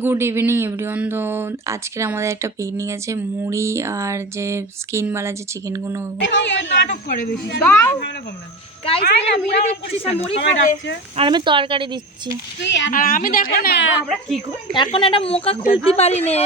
Good evening everyone. তো আজকের আমাদের একটা পিকনিক আছে। মুড়ি আর যে স্কিনওয়ালা যে চিকেনগুলো আর আমি তরকারি দিচ্ছি। আর আমি দেখো না এখন একটা মোকা খুলতে পারি নে।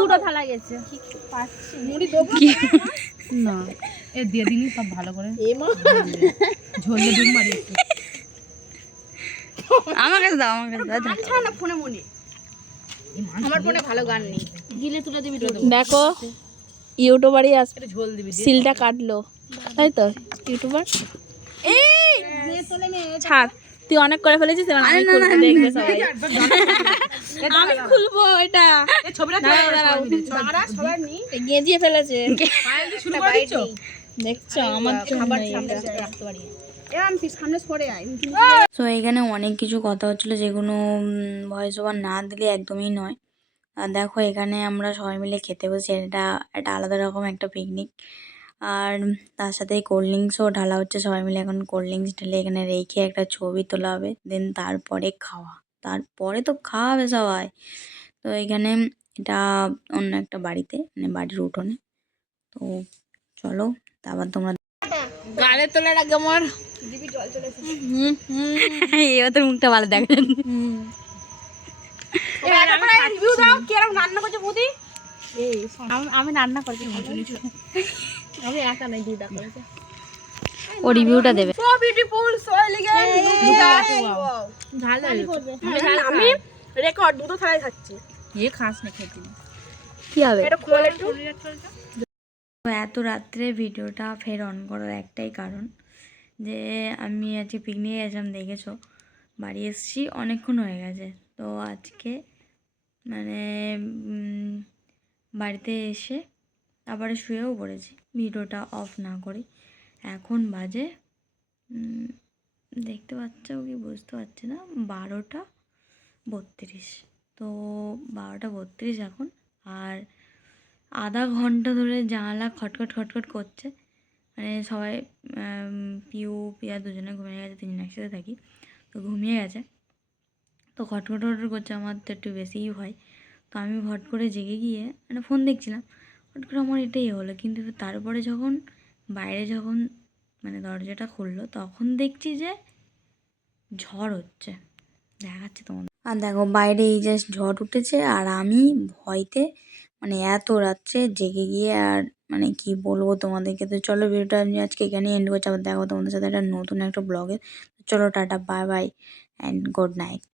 দুটো থালা গেছে না এ দিয়ে দিনি সব ভালো করে ঝোল ডিম মারি আমার কাছে দাও, আমার কাছে দাও। আচ্ছা না ফোনে মনে আমার ফোনে ভালো গান নেই, গিলে তুলে দিবি। দেখো ইউটিউবারই আসবে, ঝোল দিবি, সিলটা কাটলো তাই তো ইউটিউবার। এই ছাড়, তুই অনেক করে ফেলেছিস, আমি খুলবো, দেখবে সবাই। আমি খুলবো এটা, ছবিটা সবার নি গেজিয়ে ফেলেছে। দেখছো আমার খাবার সামনে রাখতে পারি। তো এখানে অনেক কিছু কথা হচ্ছিলো যেগুলো ভয়েস ওভার না দিলে একদমই নয়। আর দেখো এখানে আমরা সবাই মিলে খেতে বসে, এটা একটা আলাদা রকম একটা পিকনিক। আর তার সাথে কোল্ড ড্রিঙ্কসও ঢালা হচ্ছে, সবাই মিলে এখন কোল্ড ড্রিঙ্কস ঢেলে এখানে রেখে একটা ছবি তোলা হবে, দেন তারপরে খাওয়া, তারপরে তো খাওয়া হবে সবাই। তো এখানে এটা অন্য একটা বাড়িতে, মানে বাড়ির উঠোনে। তো চলো তারপর তোমরা গালে তোলার আগে আমার এবার তোর মুখটা ভালো দেখা যাচ্ছে। আমি রান্না করছি, আমি একা নাই, দিদা করেছে। ও রিভিউটা দেবে। So beautiful, so elegant. আমি রেকর্ড দুটো থালায় খাচ্ছি। এ খাস না, খেতে কি হবে এটা খোলা একটু। এত রাত্রে ভিডিওটা ফের অন করার একটাই কারণ যে আমি আজকে পিকনিকে গেছিলাম, দেখেছো বাড়ি এসেছি অনেকক্ষণ হয়ে গেছে। তো আজকে মানে বাড়িতে এসে আবার শুয়েও পড়েছি ভিডিওটা অফ না করে। এখন বাজে দেখতে পাচ্ছো কি বুঝতে পারছি না, 12:32। তো 12:32 এখন। আর আধা ঘন্টা ধরে জানালা খটখট খটখট করছে, মানে সবাই পিয়া দুজনে ঘুমিয়ে গেছে, তিনজন একসাথে থাকি, তো ঘুমিয়ে গেছে। তো খটখট খটখট করছে, আমার তো একটু বেশিই হয়। তো আমি হট করে জেগে গিয়ে মানে ফোন দেখছিলাম, হট করে আমার এটাই হলো। কিন্তু তারপরে যখন বাইরে যখন মানে দরজাটা খুললো, তখন দেখছি যে ঝড় হচ্ছে, দেখাচ্ছে তোমাদের। আর দেখো বাইরে এই জাস্ট ঝড় উঠেছে, আর আমি ভয়তে মানে এত রাত্রে জেগে গিয়ে আর মানে কি বলবো তোমাদেরকে। তো চলো ভিডিওটা আমি আজকে এখানে এন্ড করছি, আবার দেখো তোমাদের সাথে একটা নতুন একটা ব্লগে। চলো tata, bye bye and good night.